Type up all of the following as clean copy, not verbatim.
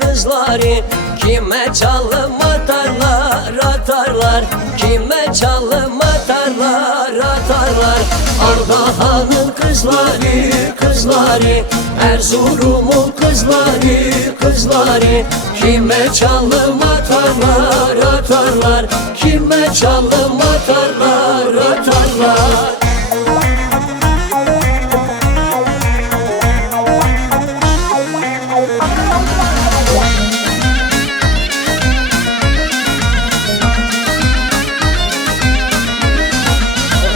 kızları, kime çalım atarlar atarlar, kime çalım atarlar atarlar. Ardahan'ın kızları kızları, Erzurum'un kızları kızları, kime çalım atarlar atarlar, kime çalım atarlar atarlar.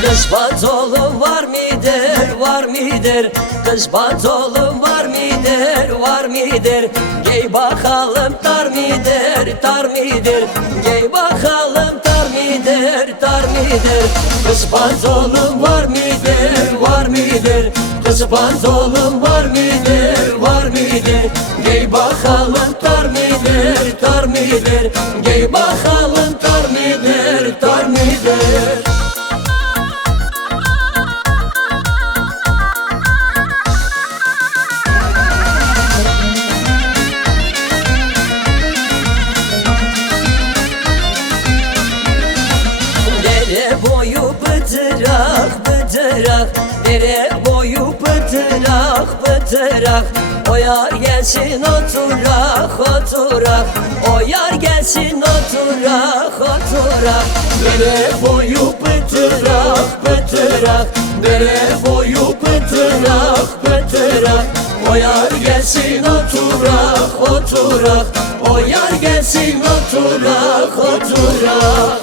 Kız pantolon var mıdır, var mıdır? Kız pantolon var mıdır, var mıdır? Giy bakalım tar mıdır, tar mıdır? Giy bakalım tar mıdır, tar mıdır? Kız pantolon var mıdır, var mıdır? Kız pantolon var mıdır, var mıdır? Giy bakalım tar mıdır, tar mıdır? Giy bakalım tar mıdır, tar mıdır? Boyu pıtırak pıtırak, dere boyu pıtırak pıtırak. O yar gelsin oturak oturak, o yar gelsin oturak oturak. Dere boyu pıtırak pıtırak, dere boyu pıtırak pıtırak. O yar gelsin oturak oturak, o yar gelsin oturak oturak.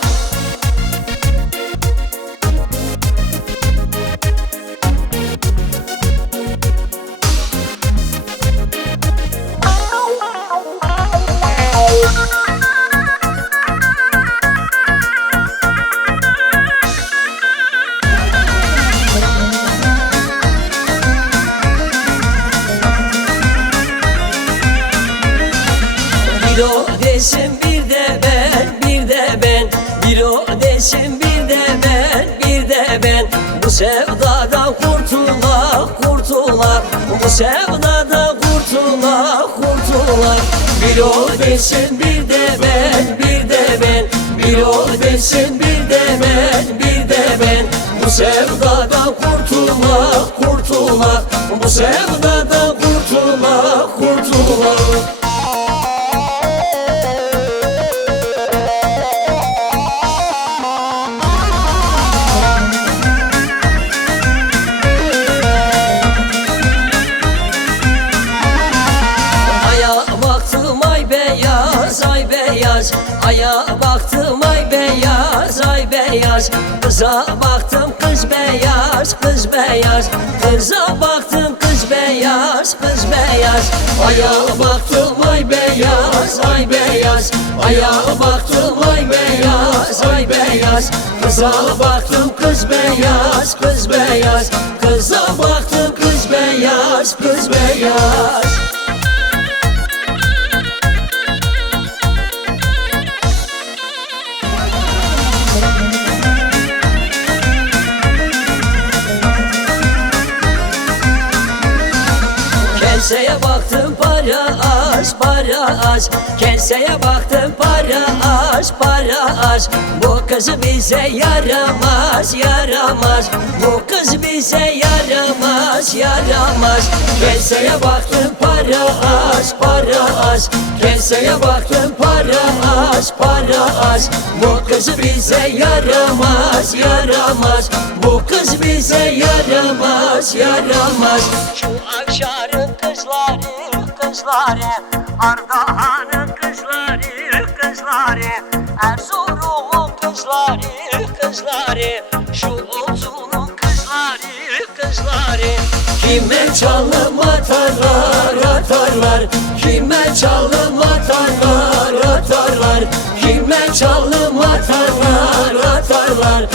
Bir o desin bir de ben, bir de ben. Bir o desin bir de ben, bir de ben. Bu sevdadan kurtulak, kurtulak. Bu sevdadan kurtulak, kurtulak. Bir o desin bir de ben, bir de ben. Bir o desin bir de ben, bir de ben. Bu sevdadan kurtulak, kurtulak. Bu sevdadan kurtulak, kurtulak. Ay beyaz, aya baktım ay beyaz, ay beyaz. Kıza baktım kız beyaz, kız beyaz. Kıza baktım kız beyaz, kız beyaz. Aya baktım ay beyaz, ay beyaz. Aya baktım ay beyaz, ay beyaz. Kıza baktım kız beyaz, kız beyaz. Kıza baktım kız beyaz, kız beyaz. Keseye baktım para az, para az. Keseye baktım para az, para az. Bu kız bize yaramaz, yaramaz. Bu kız bize yaramaz, yaramaz. Keseye baktım para az, para az. Keseye baktım para az, para az. Bu kız bize yaramaz, yaramaz. Bu kız bize yaramaz, yaramaz. Şu akşarın kızları, kızları, Ardahan'ın kızları, kızları, Erzurum'un kızları, kızları, şu Ultu'nun kızları, kızları. Kime çalım atarlar, atarlar, kime çalım atarlar, atarlar, kime çalım atarlar, atarlar,